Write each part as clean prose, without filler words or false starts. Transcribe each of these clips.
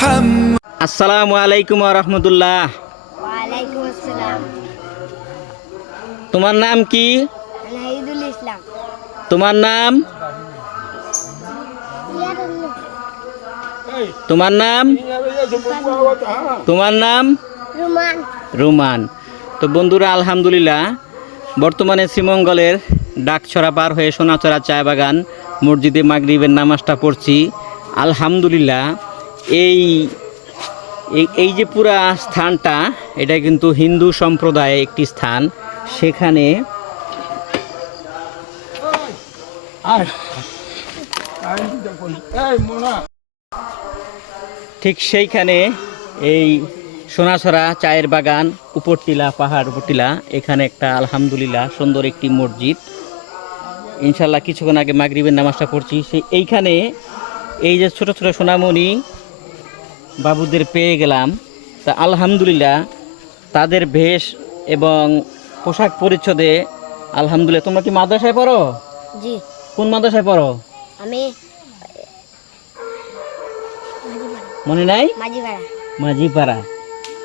محمد. আসসালামু আলাইকুম ওয়া রাহমাতুল্লাহ। ওয়ালাইকুম আসসালাম। তোমার নাম কি? নাহিদুল ইসলাম। তোমার নাম? তোমার নাম? তোমার নাম? রুমান। রুমান। তো বন্ধুরা, আলহামদুলিল্লাহ বর্তমানে শ্রীমঙ্গলের ডাকছড়া পার হয়ে সোনাচড়া চায় বাগান মসজিদে মাগরিবের নামাজটা পড়ছি। আলহামদুলিল্লাহ এই এই যে পুরা স্থানটা, এটা কিন্তু হিন্দু সম্প্রদায়ের একটি স্থান। সেখানে ঠিক সেইখানে এই সোনাছড়া চায়ের বাগান, উপরটিলা, পাহাড় উপরটিলা, এখানে একটা আলহামদুলিল্লাহ সুন্দর একটি মসজিদ। ইনশাল্লাহ কিছুক্ষণ আগে মাগরিবের নামাজটা পড়ছি। এইখানে এই যে ছোট ছোট সোনামণি বাবুদের পেয়ে গেলাম। তা আলহামদুলিল্লাহ তাদের বেশ এবং পোশাক পরিচ্ছদে আলহামদুলিল্লাহ। তোমরা কি মাদ্রাসায় পড়ো? জি। কোন মাদ্রাসায় পড়ো? আমি মনে নাই? মাঝিপাড়া। মাঝিপাড়া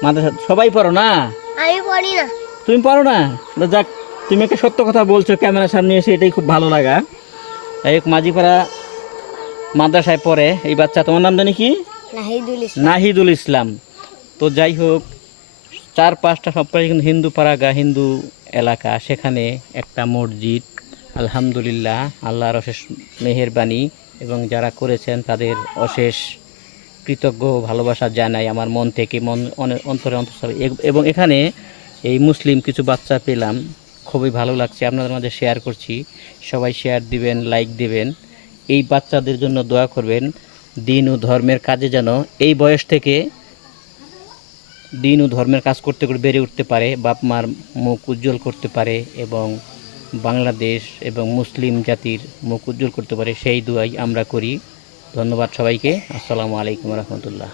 মাদ্রাসা সবাই পড়ো না? আমি পড়ি না। তুমি পারো না? যাক, তুমি একটা সত্য কথা বলছো ক্যামেরার সামনে এসে, এটাই খুব ভালো লাগা। তাই হোক, মাঝিপাড়া মাদ্রাসায় পড়ে এই বাচ্চা। তোমার নাম জানি কি? নাহিদুল ইসলাম। নাহিদুল ইসলাম। তো যাই হোক, 4-5টা সবটাই কিন্তু হিন্দু পাড়াগা, হিন্দু এলাকা। সেখানে একটা মসজিদ। আলহামদুলিল্লাহ আল্লাহর অশেষ মেহেরবানি এবং যারা করেছেন তাদের অশেষ কৃতজ্ঞ ভালোবাসা জানাই আমার মন থেকে, অন্তরে অন্তঃস্থলে। এবং এখানে এই মুসলিম কিছু বাচ্চা পেলাম, খুবই ভালো লাগছে। আপনাদের মাঝে শেয়ার করছি, সবাই শেয়ার দিবেন, লাইক দিবেন। এই বাচ্চাদের জন্য দোয়া করবেন, দিন ও ধর্মের কাজে যেন এই বয়স থেকে দিন ও ধর্মের কাজ করতে করে বেড়ে উঠতে পারে, বাপ মার মুখ উজ্জ্বল করতে পারে এবং বাংলাদেশ এবং মুসলিম জাতির মুখ উজ্জ্বল করতে পারে, সেই দোয়াই আমরা করি। ধন্যবাদ সবাইকে। আসসালামু আলাইকুম রহমতুল্লাহ।